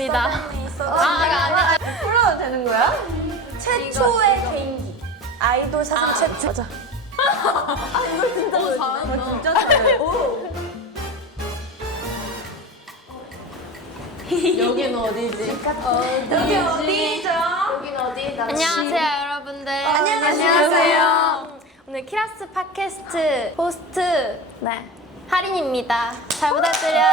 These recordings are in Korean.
가겠습니다. 아, 풀어도 되는 거야? 최초의 개인기. 아이돌 사상 최초. 맞아. 이거 진짜 잘한다. 진짜 잘해. 여긴 어디지? 여기 어디죠? 여긴 어디? 안녕하세요, 여러분들. 안녕하세요. 오늘 키라스 팟캐스트 호스트 하린입니다. 잘 부탁드려요.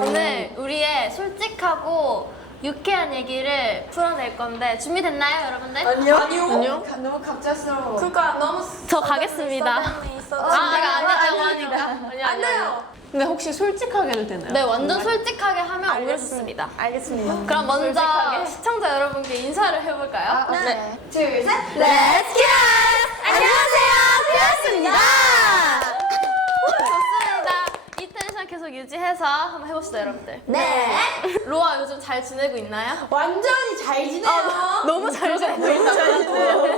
오늘 우리의 솔직하고 유쾌한 얘기를 풀어낼 건데 준비됐나요, 여러분들? 아니요. 너무 갑작스러워. 그러니까 너무 저 가겠습니다. 안 된다고 하니까. 안 돼요. 근데 혹시 솔직하게 해도 되나요? 네, 완전 솔직하게 하면 오늘 좋습니다. 알겠습니다. 그럼 먼저 시청자 여러분께 인사를 해볼까요? 네. 둘, 셋. Let's get it! 안녕하세요, 키라스입니다. 좋습니다. 이 텐션 계속 유지해서 한번 해봅시다, 여러분들. 네. 로아 요즘 잘 지내고 있나요? 완전히 잘 지내요. 너무 잘 지내고 있어요.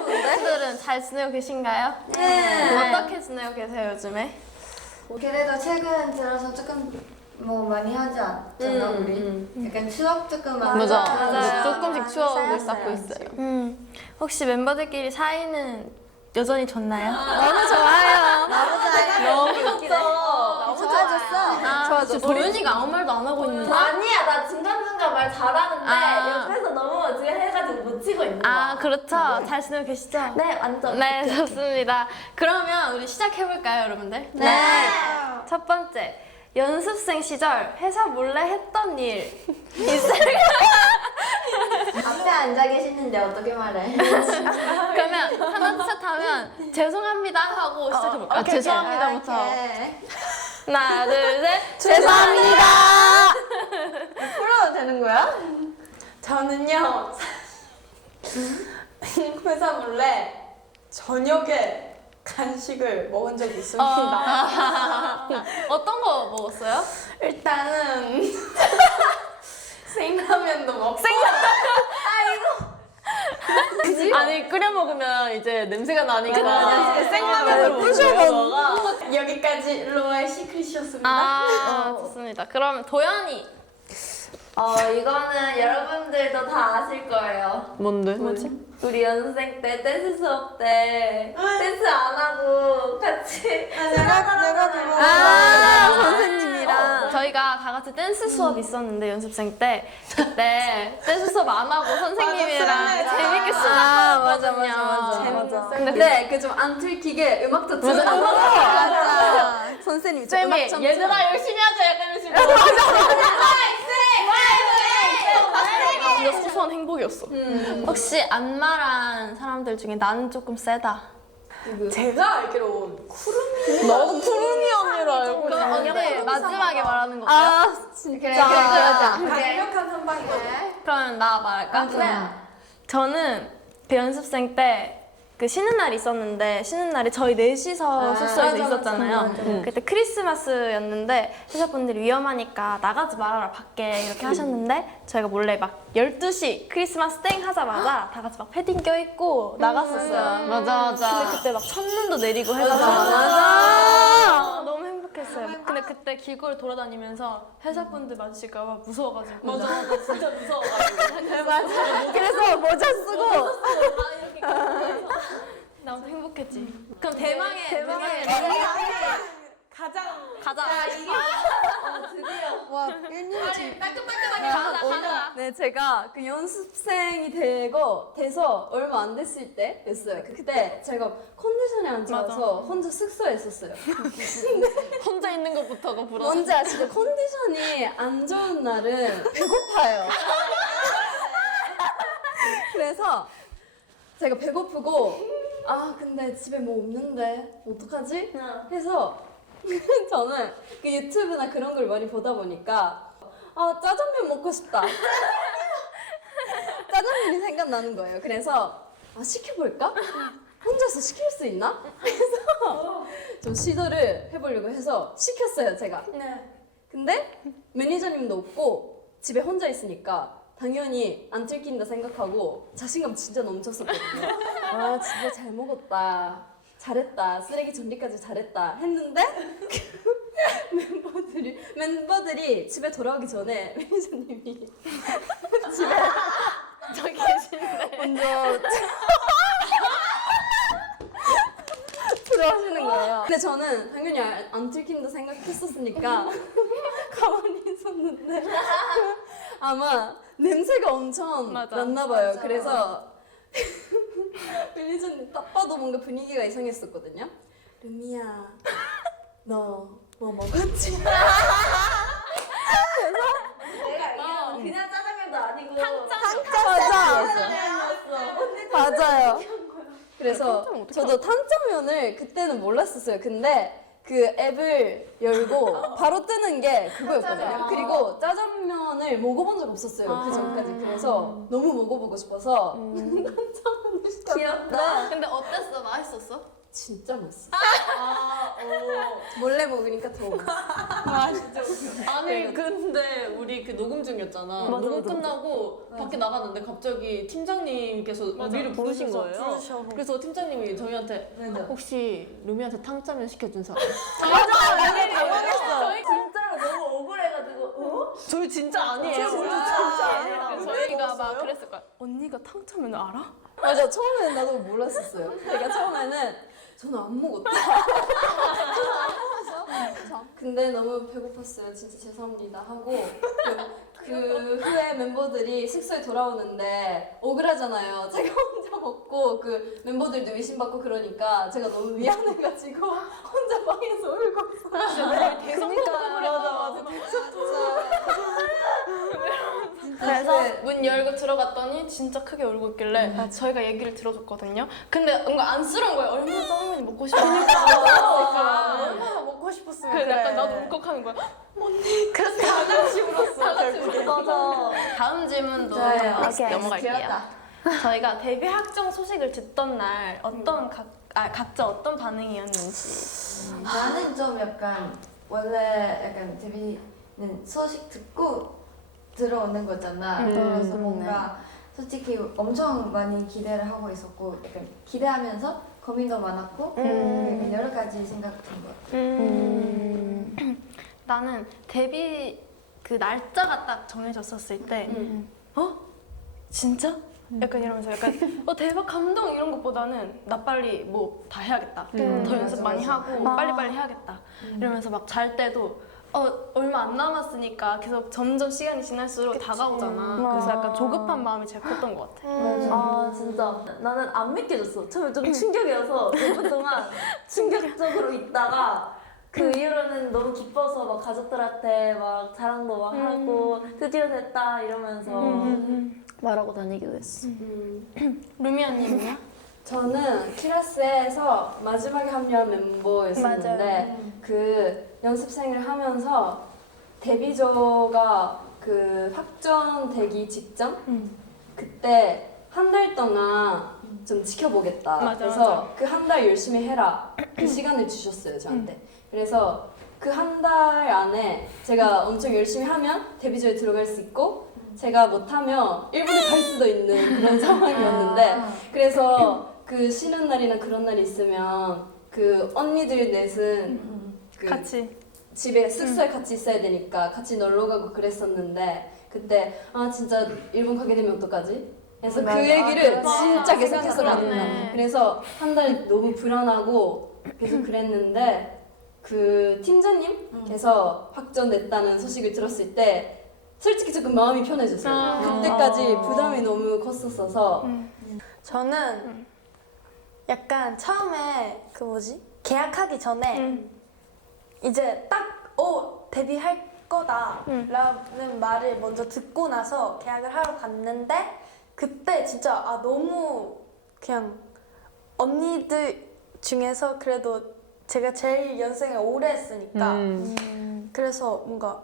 친구들은 잘 지내고 계신가요? 네. 어떻게 지내고 계세요, 요즘에? 그래도 최근 들어서 조금 뭐 많이 하지 않잖아 우리. 약간 추억 조금 맞아. 맞아요. 조금씩 추억을 쌓였어요. 쌓고 있어요. 혹시 멤버들끼리 사이는 여전히 좋나요? 너무 좋아요. 너무 웃기네. 너무 좋아졌어. 좋아졌어. 도윤이가 아무 말도 안 하고 있는데. 아니야, 나 중간중간 말 잘하는데 아. 옆에서 너무 지금 해가지고 못 치고 있는 거야. 그렇죠. 잘 지내고 계시죠? 네, 완전. 네, 좋습니다. 그러면 우리 시작해볼까요, 여러분들? 네. 첫 번째, 연습생 시절 회사 몰래 했던 일 있을까요? 앞에 앉아 계시는데 어떻게 말해? 그러면 하나, 둘, 셋 하면 죄송합니다 하고 시작해볼까요? 죄송합니다부터. 하나, 둘, 셋. 죄송합니다. 풀어도 되는 거야? 저는요 회사 몰래 저녁에 간식을 먹은 적이 있습니다. 어떤 거 먹었어요? 일단은 생라면도 먹고 아니 끓여 먹으면 이제 냄새가 나니까 생라면을 부셔 여기까지 로아의 시크릿이었습니다. 좋습니다. 그러면 도연이. 이거는 여러분들도 다 아실 거예요. 뭔데? 우리 연습생 때 댄스 수업 때 댄스 안 하고 같이 선생님이랑. 저희가 다 같이 댄스 수업 있었는데 연습생 때 그때 댄스 수업 안 하고 선생님이랑 재밌게 수업 맞아. 근데 그 좀 안 들키게 음악도 맞아. 선생님이 저 음악 좀 얘들아 열심히 하자 약간 이런 식으로 진짜 소소한 행복이었어. 혹시 안 말한 사람들 중에 나는 조금 세다. 제가 알기로 나도 푸른이 언니로 알고 언니 마지막에 말하는 거예요? 진짜 강력한 한 방이거든요. 그러면 나 말할까? 저는 그 연습생 때 그 쉬는 날이 있었는데 쉬는 날에 저희 넷이서 숙소에서 있었잖아요. 그때 크리스마스였는데 회사분들이 위험하니까 나가지 말아라 밖에 이렇게 하셨는데 저희가 몰래 막 12시 크리스마스 땡 하자마자 다 같이 막 패딩 껴입고 나갔었어요. 맞아. 근데 그때 막 첫눈도 내리고 해가지고 너무 행복했어요. 근데 그때 길거리 돌아다니면서 회사분들 마주칠까봐 무서워가지고 진짜 무서워가지고 그래서 모자 쓰고. 나 엄청 행복했지. 그럼 대망의 가자. 와, 1년치. 가자. 네, 제가 그 연습생이 돼서 얼마 안 됐을 때였어요. 그때 제가 컨디션이 안 좋아서 혼자 숙소에 있었어요. 혼자 있는 것부터가 불안해. 뭔지 아시죠? 컨디션이 안 좋은 날은 배고파요. 그래서 제가 배고프고 근데 집에 뭐 없는데 어떡하지? 해서 저는 그 유튜브나 그런 걸 많이 보다 보니까 짜장면 먹고 싶다. 짜장면이 생각나는 거예요. 그래서 시켜볼까? 혼자서 시킬 수 있나? 해서 좀 시도를 해보려고 해서 시켰어요, 제가. 근데 매니저님도 없고 집에 혼자 있으니까 당연히 안 들킨다 생각하고 자신감 진짜 넘쳤었거든요. 진짜 잘 먹었다. 잘했다. 쓰레기 정리까지 잘했다. 했는데 멤버들이 멤버들이 집에 돌아오기 전에 매니저님이 집에 저기 계신데. 먼저 들어오시는 거예요. 근데 저는 당연히 안 들킨다 생각했었으니까 가만히 있었는데 아마 냄새가 엄청 맞아. 났나 봐요. 그래서 매니저님 딱 봐도 뭔가 분위기가 이상했었거든요. 루미야, 너 뭐 먹었지? 내가 알기로는 그냥 짜장면도 아니고 맞아요. 그래서 저도 탄짜면을 그때는 몰랐었어요. 근데 그 앱을 열고 바로 뜨는 게 그거였거든요. 그리고 짜장면을 먹어본 적 없었어요. 그 전까지. 그래서 너무 먹어보고 싶어서 탄짜면을 시켰는데 귀엽다. 근데 어땠어? 맛있었어? 진짜 맛있어. 몰래 먹으니까 더 맛있어. 아니 근데 우리 그 녹음 중이었잖아. 녹음 끝나고 밖에 나갔는데 갑자기 팀장님께서 우리를 부르신 거예요. 그래서 팀장님이 저희한테 혹시 루미한테 탕짜면 시켜준 사람? 저희 진짜로 너무 억울해가지고 저희 진짜 아니에요. 저희가 막 그랬을 거야. 언니가 탕짜면을 알아? 맞아. 처음에는 나도 몰랐었어요. 그러니까 처음에는 저는 안 먹었다. 저는 안 먹었어. 근데 너무 배고팠어요. 진짜 죄송합니다 하고 그 후에 멤버들이 숙소에 돌아오는데 억울하잖아요. 제가 혼자 먹고 그 멤버들도 의심받고 그러니까 제가 너무 미안해가지고 혼자 방에서 울고 있었어요. 그래서 문 열고 들어갔더니 진짜 크게 울고 있길래 저희가 얘기를 들어줬거든요. 근데 뭔가 안쓰러운 거예요. 얼마나 짜장면이 먹고 싶었을까. 얼마나 먹고 싶었으면 그래서 그래. 약간 나도 울컥하는 거야. 언니. 그래서 다 같이 울었어. 다 같이 울었어. 다음 질문도 넘어갈게요. 저희가 데뷔 확정 소식을 듣던 날 어떤 각자 어떤 반응이었는지. 나는 좀 약간 원래 약간 데뷔는 소식 듣고 들어오는 거잖아. 그래서 뭔가 솔직히 엄청 많이 기대를 하고 있었고 약간 기대하면서 고민도 많았고 약간 여러 가지 생각했던 것 같아. 나는 데뷔 그 날짜가 딱 정해졌었을 때 어? 진짜? 약간 이러면서 약간 대박 감동 이런 것보다는 나 빨리 뭐 다 해야겠다. 더 연습 많이 하고 빨리빨리 해야겠다. 이러면서 막 잘 때도 얼마 안 남았으니까 계속 점점 시간이 지날수록 다가오잖아. 그래서 약간 조급한 마음이 제일 컸던 것 같아. 아 진짜 나는 안 믿겨졌어. 처음에 좀 충격이어서 5분 동안 충격적으로 있다가 그 이후로는 너무 기뻐서 막 가족들한테 막 자랑도 막 하고 드디어 됐다 이러면서 말하고 다니기도 했어. 루미 언니는요? 저는 키라스에서 마지막에 합류한 멤버였었는데 그 연습생을 하면서 데뷔조가 그 확정되기 직전 그때 한 달 동안 좀 지켜보겠다. 맞아, 그래서 맞아. 그 한 달 열심히 해라. 그 시간을 주셨어요 저한테. 그래서 그 한 달 안에 제가 엄청 열심히 하면 데뷔조에 들어갈 수 있고 제가 못하면 일본에 갈 수도 있는 그런 상황이었는데 그래서 그 쉬는 날이나 그런 날이 있으면 그 언니들 넷은 그 같이. 집에 숙소에 같이 있어야 되니까 같이 놀러 가고 그랬었는데 그때 진짜 일본 가게 되면 어떡하지? 그래서 그 얘기를 진짜 계속했었거든요. 그래서 한 달 너무 불안하고 계속 그랬는데 그 팀장님께서 확정됐다는 소식을 들었을 때 솔직히 조금 마음이 편해졌어요. 그때까지 부담이 너무 컸었어서 저는 약간 처음에 그 뭐지? 계약하기 전에 이제 딱 데뷔할 거다라는 말을 먼저 듣고 나서 계약을 하러 갔는데 그때 진짜 너무 그냥 언니들 중에서 그래도 제가 제일 연생을 오래 했으니까 그래서 뭔가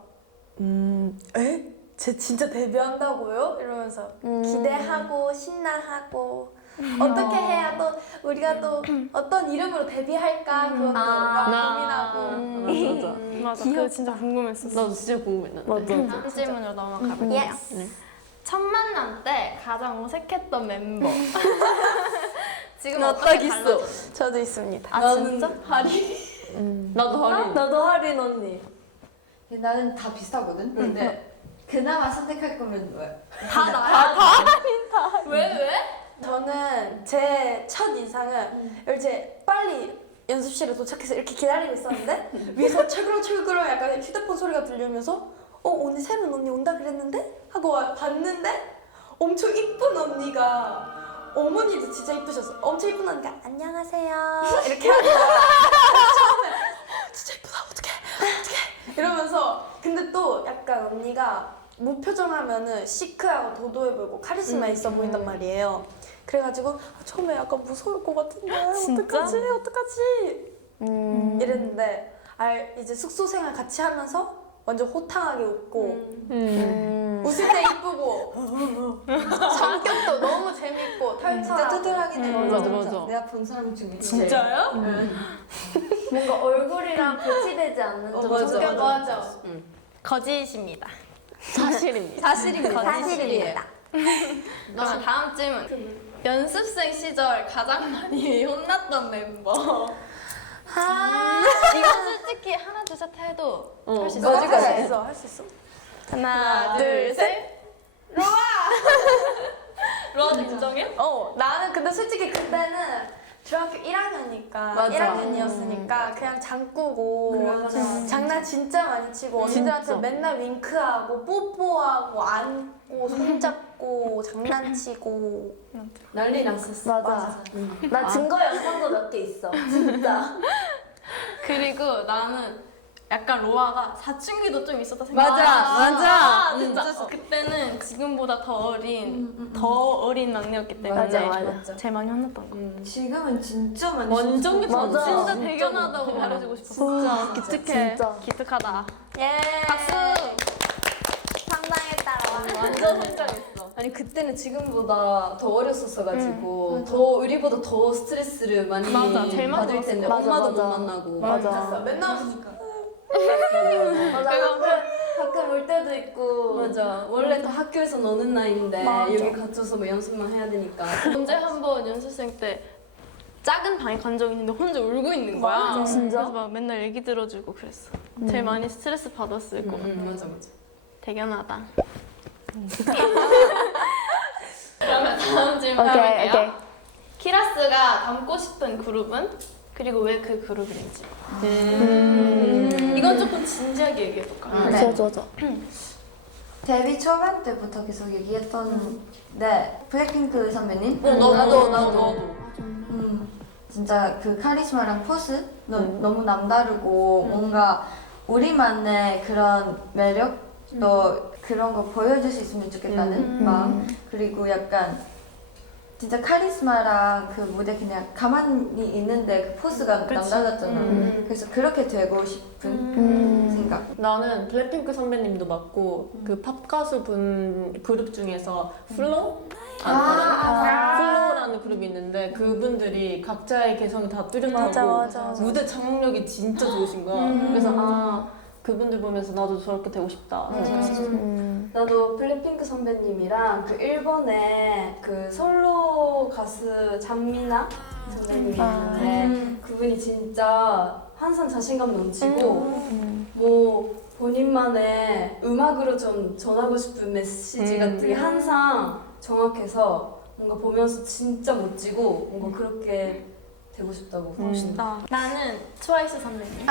에? 쟤 진짜 데뷔한다고요? 이러면서 기대하고 신나하고 어떻게 해야 또 우리가 또 어떤 이름으로 데뷔할까 그것도 막 고민하고 맞아. 그거 진짜 궁금했었어. 나도 진짜 궁금했나? 다음 질문으로 넘어가 볼게요. 첫 만남 때 가장 어색했던 멤버. 지금 어떻게 달라졌어? 저도 있습니다. 아 진짜? 하리 나도 하리. 나도 하린 언니. 나는 다 비슷하거든. 근데 그나마 선택할 거면 왜? 다 나야? 왜? 저는 제 첫 인상은 이제 빨리 연습실에 도착해서 이렇게 기다리고 있었는데 위에서 철그렁철그렁 약간 휴대폰 소리가 들리면서 오늘 새로운 언니 온다 그랬는데? 하고 봤는데 엄청 이쁜 언니가 어머니도 진짜 이쁘셨어. 엄청 이쁜 언니가 안녕하세요 이렇게 하는 거야. 처음에 진짜 이쁘다 어떡해 이러면서 근데 또 약간 언니가 무표정하면은 시크하고 도도해 보이고 카리스마 있어 보인단 말이에요. 그래가지고 처음에 약간 무서울 것 같은데 진짜? 어떡하지 이랬는데 이제 숙소 생활 같이 하면서 완전 호탕하게 웃고 웃을 때 이쁘고 성격도 너무 재밌고 진짜 털털하고 뚜뚜하긴 해. 맞아. 내가 본 사람 중에 진짜요? 뭔가 얼굴이랑 배치되지 않는 좀 맞아, 성격 맞아. 거짓입니다. 사실입니다. 사실입니다. 그럼 다음 질문. 연습생 시절 가장 많이 혼났던 멤버. 이건 솔직히 하나 둘 셋 해도 할 수 있어. 너가 할 수 있어. 하나 둘 셋. 로아도 인정해? 나는 근데 솔직히 그때는 중학교 1학년이니까 맞아. 1학년이었으니까 그냥 장꾸고 장난 진짜 많이 치고 언니들한테 진짜. 맨날 윙크하고 뽀뽀하고 안고 손잡고 장난치고 난리 났었어. 맞아. 나 증거 영상도 몇 개 있어. 진짜. 그리고 나는 약간 로아가 사춘기도 좀 있었다 생각해. 맞아. 진짜 그때는 지금보다 더 어린 막내였기 때문에 맞아. 제일 많이 혼났던 거. 지금은 진짜 많이 완전 맞아. 진짜 대견하다고 말해주고 싶었어. 진짜 기특해. 진짜. 기특하다. 예. 박수. 상당했다. 완전 성장했어. 아니 그때는 지금보다 더 어렸었어가지고 더 우리보다 더 스트레스를 많이 맞아, 제일 많이 받을 텐데 맞아, 엄마도 맞아. 못 만나고 맞아. 맨날 없으니까. 가끔 울 때도 있고. 맞아. 원래 다 학교에서 노는 나이인데 맞아. 여기 갇혀서 뭐 연습만 해야 되니까. 언제 한번 연습생 때 작은 방에 간 적 있는데 혼자 울고 있는 거야. 맞아, 진짜? 그래서 막 맨날 얘기 들어주고 그랬어. 제일 많이 스트레스 받았을 것 같아. 맞아. 대견하다. 그러면 다음 질문 해볼게요. 키라스가 닮고 싶은 그룹은? 그리고 왜 그 그룹인지. 이건 조금 진지하게 얘기해볼까? 좋아. 데뷔 초반 때부터 계속 얘기했던 블랙핑크 선배님. 나도. 진짜 그 카리스마랑 포스 너무 남다르고 뭔가 우리만의 그런 매력 또 그런 거 보여줄 수 있으면 좋겠다는 마음. 그리고 약간 진짜 카리스마랑 그 무대 그냥 가만히 있는데 그 포스가 남달랐잖아. 그래서 그렇게 되고 싶은 생각. 나는 블랙핑크 선배님도 맞고 그 팝 가수 분 그룹 중에서 플로우? 플로우라는 그룹이 있는데 그분들이 각자의 개성이 다 뚜렷하고 맞아. 무대 장력이 진짜 좋으신 거야. 그래서 그분들 보면서 나도 저렇게 되고 싶다. 나도 블랙핑크 선배님이랑 그 일본의 그 솔로 가수 장미나 선배님이 있는데 그분이 진짜 항상 자신감 넘치고 뭐 본인만의 음악으로 좀 전하고 싶은 메시지 같은 게 항상 정확해서 뭔가 보면서 진짜 멋지고 뭔가 그렇게 되고 싶다고 하시는 나는 트와이스 선배님.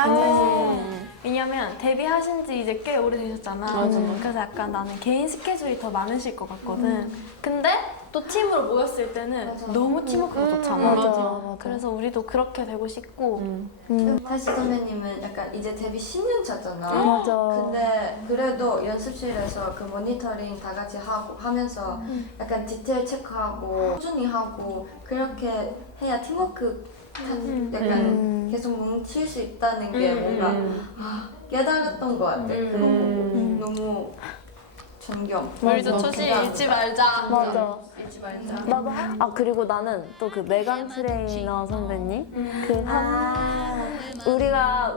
왜냐면 데뷔하신 지 이제 꽤 오래되셨잖아. 그래서 약간 나는 개인 스케줄이 더 많으실 것 같거든. 근데 또 팀으로 모였을 때는 너무 팀워크가 좋잖아. 맞아. 그래서 우리도 그렇게 되고 싶고. 다시 선배님은 약간 이제 데뷔 10년 차잖아. 맞아. 근데 그래도 연습실에서 그 모니터링 다 같이 하면서 약간 디테일 체크하고 꾸준히 하고 그렇게 해야 팀워크 약간 계속 뭉칠 수 있다는 게 뭔가 깨달았던 것 같아. 그런 거 너무 존경. 우리도 초심 잃지 말자. 맞아. 잃지 말자. 나도 그리고 나는 또 그 메간 트레이너 선배님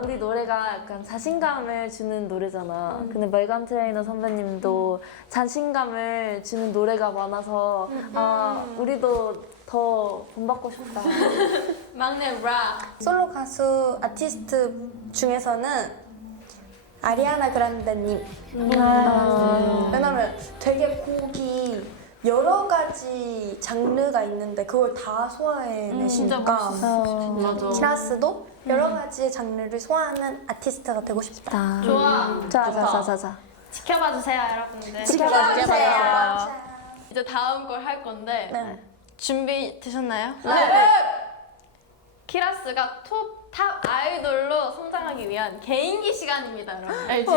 우리 노래가 약간 자신감을 주는 노래잖아. 근데 메간 트레이너 선배님도 자신감을 주는 노래가 많아서 우리도 더 본받고 싶다. 막내 락. 솔로 가수 아티스트 중에서는 아리아나 그란데님. 왜냐면 되게 곡이 여러 가지 장르가 있는데 그걸 다 소화해내시니까 맞아. 키라스도 여러 가지의 장르를 소화하는 아티스트가 되고 싶다. 좋아. 자자자자자. 지켜봐 주세요, 여러분들. 지켜봐주세요. 이제 다음 걸 할 건데 네. 준비 되셨나요? 네. 키라스가 탑 아이돌로 성장하기 위한 개인기 시간입니다, 여러분. 알지?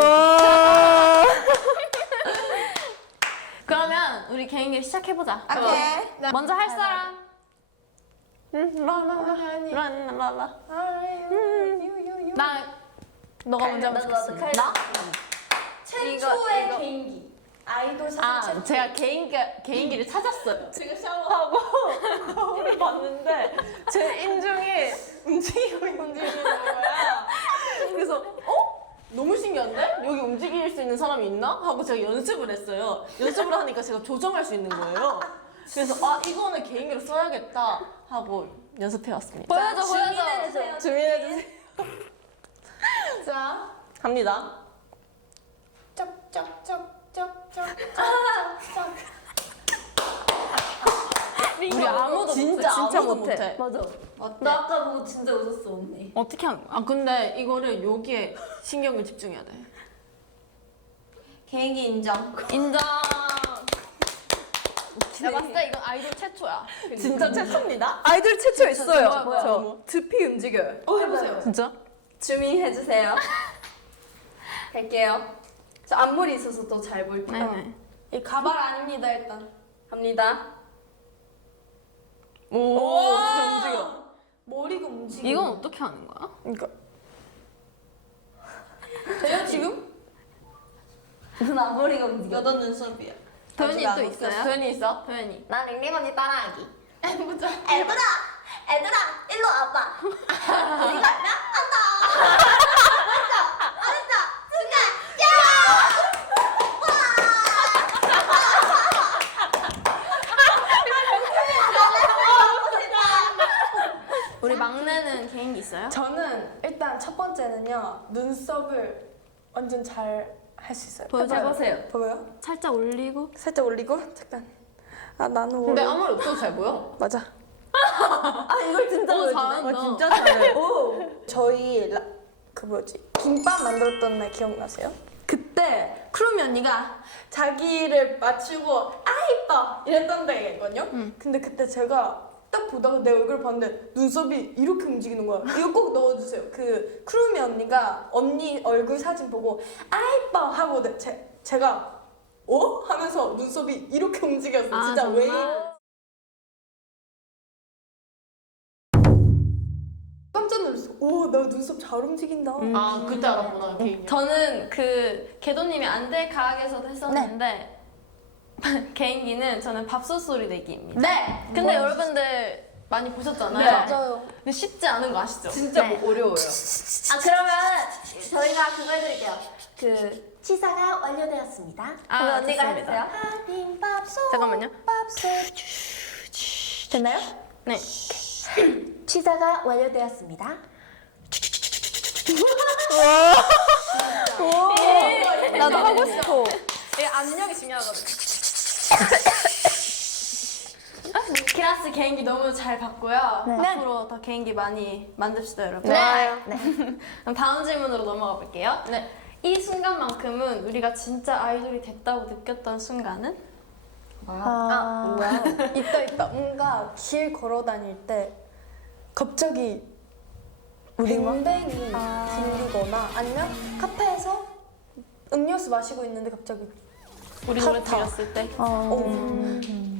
그러면 우리 개인기 시작해보자. 오케이. 먼저 할 사람. 라라라. 나 너가 먼저 하면 좋겠어. 나? 최초의 이거. 개인기. 아이돌 사진 최초. 제가 개인기를 찾았어요. 제가 샤워하고 거울을 봤는데 제 인중이 움직이고 있는 거야. 그래서 너무 신기한데? 여기 움직일 수 있는 사람이 있나? 하고 제가 연습을 했어요. 연습을 하니까 제가 조정할 수 있는 거예요. 그래서 이거는 개인기로 써야겠다 하고 연습해왔습니다. 보여줘. 주민해주세요. 자, 갑니다. 우리 아무도 진짜 아무도 못해. 맞아. 나 아까 보고 진짜 웃었어 언니. 어떻게 하는 거야? 근데 이거를 여기에 신경을 집중해야 돼. 개인기 인정. 인정. 내가 봤을 때 이건 아이돌 최초야. 진짜 최초입니다. 아이돌 최초 있어요. 뭐야? 저 두피 움직여요. 해보세요. 진짜? 주민해주세요. 갈게요. 저 앞머리 있어서 더 잘 볼게요. 네네. 이 가발 아닙니다 일단. 갑니다. 오, 진짜 움직여. 머리가 움직여. 이건 어떻게 하는 거야? 그러니까. 돼요 지금? 눈 앞머리가 움직여. 여덟 눈썹이야. 도현이 아직 또 안 있어요? 도현이 있어? 도현이. 난 링링 언니 따라하기. 해보자. 얘들아 일로 와봐. 어디 가냐? 우리 막내는 개인기 있어요? 저는 일단 첫 번째는요 눈썹을 완전 잘 할 수 있어요. 해보세요. 봐봐요. 살짝 올리고. 살짝 올리고 잠깐. 나는 근데 원래 아무리 없어도 잘 보여. 맞아. 이걸 진짜 오, 잘한다. 진짜 잘해. 저희 그 뭐지 김밥 만들었던 날 기억나세요? 그때 크루미 언니가 자기를 맞추고 이뻐 이랬던 데가 있거든요. 근데 그때 제가 딱 보다가 내 얼굴 봤는데 눈썹이 이렇게 움직이는 거야. 이거 꼭 넣어주세요. 그 크루미 언니가 언니 얼굴 사진 보고 이뻐 하고 제가 하면서 눈썹이 이렇게 움직였어. 진짜 왜? 깜짝 놀랐어. 나 눈썹 잘 움직인다. 아, 그때 알았구나, 개인기. 저는 그 개도님이 안될 가학에서도 했었는데 개인기는 저는 밥솥 소리 내기입니다. 네. 근데 여러분들 많이 보셨잖아요. 네. 맞아요. 근데 쉽지 않은 거 아시죠? 진짜 어려워요. 그러면 저희가 그거 해드릴게요. 그 치사가 완료되었습니다. 그럼 언니가 좋습니다. 해주세요. 핫빈밥솥. 잠깐만요. 밥솥. 됐나요? 네. 치사가 완료되었습니다. 나도 하고 싶어. 이 압력이 중요하거든요. 키라스 개인기 너무 잘 봤고요. 앞으로 더 개인기 많이 만듭시다, 여러분. 네. 그럼 다음 질문으로 넘어가 볼게요. 네. 이 순간만큼은 우리가 진짜 아이돌이 됐다고 느꼈던 순간은? 있다. 뭔가 길 걸어 다닐 때 갑자기 뱅뱅이 들리거나 아니면 카페에서 음료수 마시고 있는데 갑자기 우리 노래 핫하. 들렸을 때?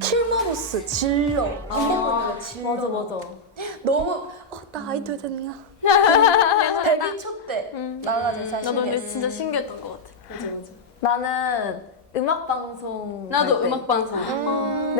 킬머로스 질러 한번 질러 맞아. 너무 나 아이돌 됐나 데뷔 초 때 나가 제일 나도 근데 신기했어. 진짜 신기했던 것 같아. 나는 음악 방송. 나도 갈 때. 음악 방송.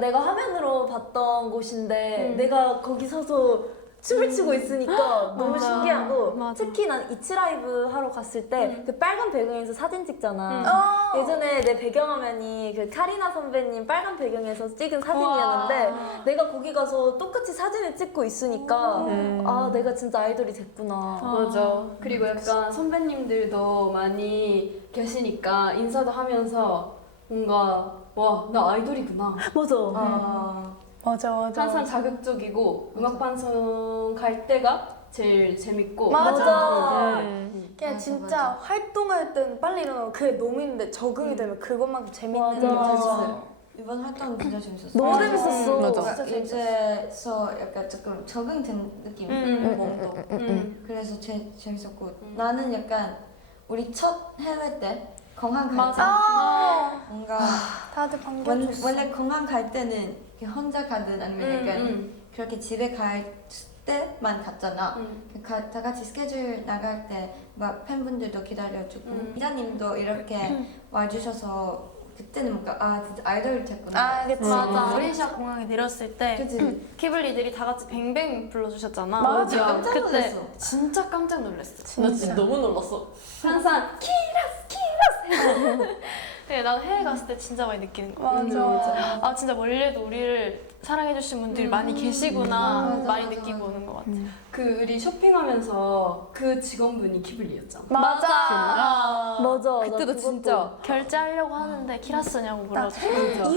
내가 화면으로 봤던 곳인데 내가 거기 서서 춤을 추고 있으니까 너무 맞아. 신기하고 맞아. 특히 난 이츠 라이브 하러 갔을 때 그 빨간 배경에서 사진 찍잖아. 예전에 내 배경화면이 그 카리나 선배님 빨간 배경에서 찍은 사진이었는데 내가 거기 가서 똑같이 사진을 찍고 있으니까 아 내가 진짜 아이돌이 됐구나. 맞아. 그리고 약간 선배님들도 많이 계시니까 인사도 하면서 뭔가 와, 나 아이돌이구나. 맞아. 맞아 맞아. 항상 자극적이고 음악 방송 갈 때가 제일 재밌고 맞아. 음. 그냥 맞아, 진짜 맞아. 활동할 땐 빨리 일어나고 그게 너무 힘든데 적응이 되면 그것만큼 재밌는 게 맞아. 없어요. 이번 활동 진짜 재밌었어요. 너무 재밌었어. 맞아. 뭔가 이제서 약간 조금 적응된 느낌. 몸도. 그래서 재밌었고 나는 약간 우리 첫 해외 때 공항 갈 때 뭔가 다들 반겨줬어. 원래 공항 갈 때는 이렇게 혼자 가든 아니면 약간 그렇게 집에 갈 때만 갔잖아. 다 같이 스케줄 나갈 때 막 팬분들도 기다려주고 기자님도 이렇게 와주셔서 그때는 뭔가 아 진짜 아이돌 됐구나. 아 그치. 맞아. 오리시아 공항에 내렸을 때 그치? 키블리들이 다 같이 뱅뱅 불러주셨잖아. 맞아. 깜짝 그때 놀랐어. 진짜 깜짝 놀랐어. 나 진짜 너무 놀랐어. 항상 네, 나도 해외 갔을 때 진짜 많이 느끼는 거야. 맞아. 아 진짜 멀리에도 우리를 사랑해주신 분들이 많이 계시구나 맞아, 많이 맞아, 느끼고 맞아. 오는 것 같아. 그 우리 쇼핑하면서 그 직원분이 키블리였잖아. 맞아. 맞아. 그때도 나 진짜 결제하려고 하는데 키라스냐고 물어주시고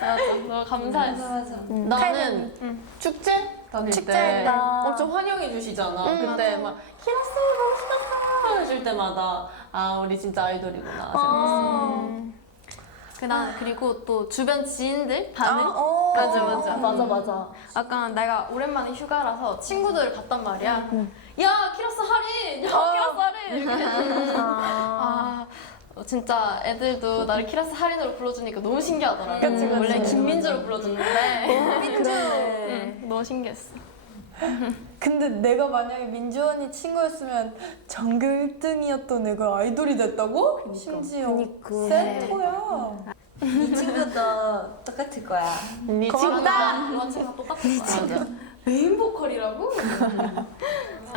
맞아 너무 감사했어. 맞아. 나는 축제 다닐 때 축제다. 엄청 환영해 주시잖아. 근데 막 키라스 멋있었어 해줄 때마다 아 우리 진짜 아이돌이구나 생각했어. 그리고 또 주변 지인들 반응? 맞아 맞아. 아까 내가 오랜만에 휴가라서 친구들을 갔단 말이야. 야 키라스 할인! 야 키라스 할인! 이렇게 해주고 진짜 애들도 나를 키라스 할인으로 불러주니까 너무 신기하더라고. 원래 김민주로 불러줬는데 그러네. 너무 신기했어. 근데 내가 만약에 민주 언니 친구였으면 전교 1등이었던 애가 아이돌이 됐다고? 심지어 그니까. 센터야. 이 친구도 똑같을 거야. 네 친구랑 그런 친구가 똑같은 거야. 맞아. 메인 보컬이라고?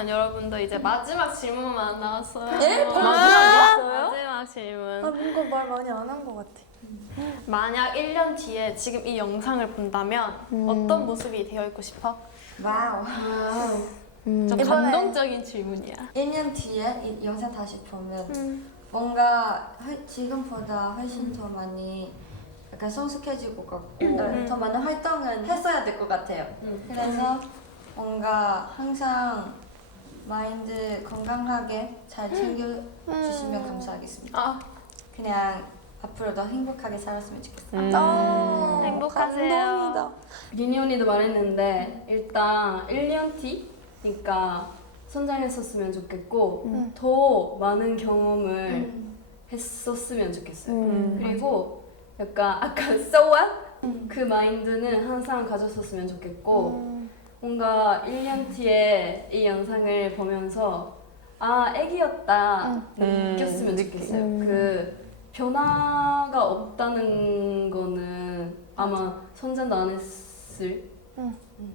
여러분도 이제 마지막 질문만 나왔어요. 예? 마지막 질문. 뭔가 말 많이 안 한 것 같아. 만약 1년 뒤에 지금 이 영상을 본다면 어떤 모습이 되어 있고 싶어? 와우. 좀 감동적인 질문이야. 1년 뒤에 이 영상 다시 보면 뭔가 지금보다 훨씬 더 많이 약간 성숙해질 것 같고 더 많은 활동은 했어야 될 것 같아요. 그래서 뭔가 항상 마인드 건강하게 잘 챙겨주시면 감사하겠습니다. 그냥 앞으로도 행복하게 살았으면 좋겠어요. 행복하세요. 감동이다. 리니 언니도 말했는데 일단 1년 뒤니까 성장했었으면 좋겠고 더 많은 경험을 했었으면 좋겠어요. 그리고 약간 아까 so what? 그 마인드는 항상 가졌었으면 좋겠고 뭔가 1년 뒤에 이 영상을 보면서 아 애기였다 느꼈으면 좋겠어요. 그 변화가 없다는 거는 아마 성장도 안 했을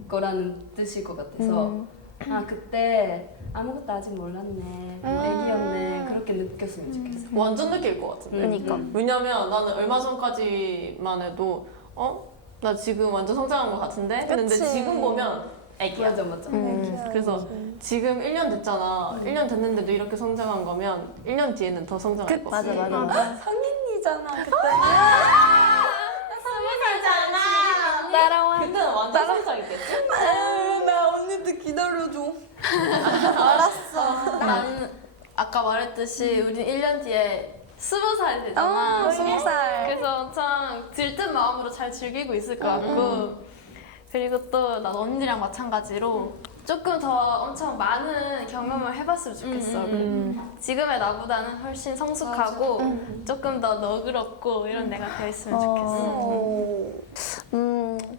거라는 뜻일 것 같아서 아 그때 아무것도 아직 몰랐네 애기였네 그렇게 느꼈으면 좋겠어. 완전 느낄 것 같은데. 그니까. 왜냐면 나는 얼마 전까지만 해도 나 지금 완전 성장한 것 같은데? 근데 지금 보면 애기야. 맞아. 그래서 지금 1년 됐잖아. 1년 됐는데도 이렇게 성장한 거면 1년 뒤에는 더 성장할 것 같아. 맞아. 성인이잖아 그때. 그때는 완전 성장했겠지? 나 언니도 기다려줘. 나는 아까 말했듯이 우린 1년 뒤에 20살 되잖아. 20살. 그래서 엄청 들뜬 마음으로 잘 즐기고 있을 것 같고 그리고 또 난 언니랑 마찬가지로 조금 더 엄청 많은 경험을 해봤으면 좋겠어. 지금의 나보다는 훨씬 성숙하고 조금 더 너그럽고 이런 내가 되었으면 좋겠어.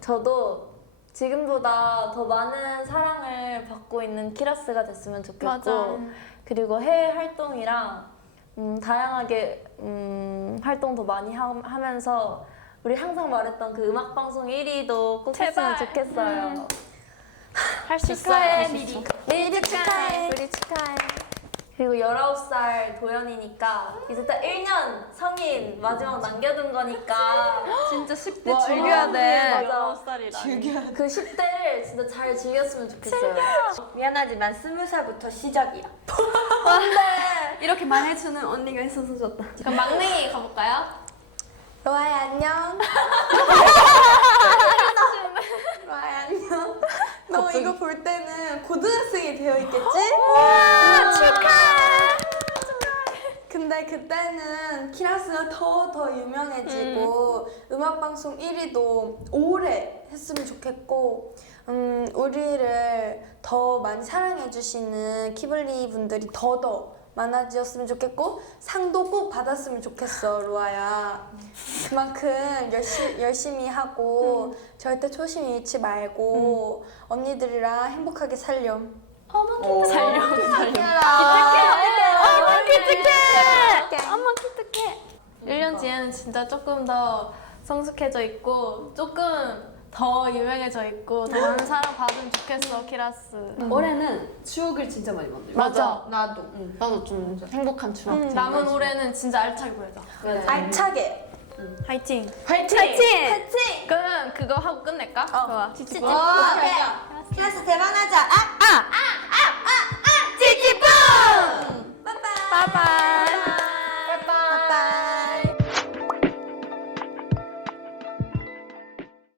저도 지금보다 더 많은 사랑을 받고 있는 키라스가 됐으면 좋겠고 맞아. 그리고 해외 활동이랑 다양하게 활동도 많이 하면서 우리 항상 말했던 그 음악 방송 1위도 꼭 했으면 좋겠어요. 할 수 축하해, 있어요. 미리. 미리 축하해. 우리 축하해. 그리고 19살 도연이니까 이제 딱 1년 성인 마지막 남겨둔 거니까 진짜 10대 즐겨야 돼. 맞아. 19살이라. 그 10대를 진짜 잘 즐겼으면 좋겠어요. 미안하지만 20살부터 시작이야. 이렇게 말해주는 언니가 있어서 좋다. 그럼 막내 가볼까요? 로아야 안녕. 로아야 안녕. 너 이거 볼 때는 고등학생이 되어 있겠지? 축하해. 근데 그때는 키라스가 더 유명해지고 음악방송 1위도 오래 했으면 좋겠고 우리를 더 많이 사랑해주시는 키블리 분들이 더 많아지었으면 좋겠고 상도 꼭 받았으면 좋겠어 로아야. 그만큼 열심히 하고 절대 초심 잃지 말고 언니들이랑 행복하게 살렴. 엄마 기특해. 1년 뒤에는 진짜 조금 더 성숙해져 있고 조금 더 유명해져 있고 더 많은 사랑 받으면 좋겠어 키라스. 올해는 추억을 진짜 많이 만들어. 맞아. 나도. 나도 좀 행복한 추억. 남은 올해는 진짜 알차게 보내자. 알차게. 화이팅. 화이팅! 그러면 그거 하고 끝낼까? 좋아. 키라스 대만하자.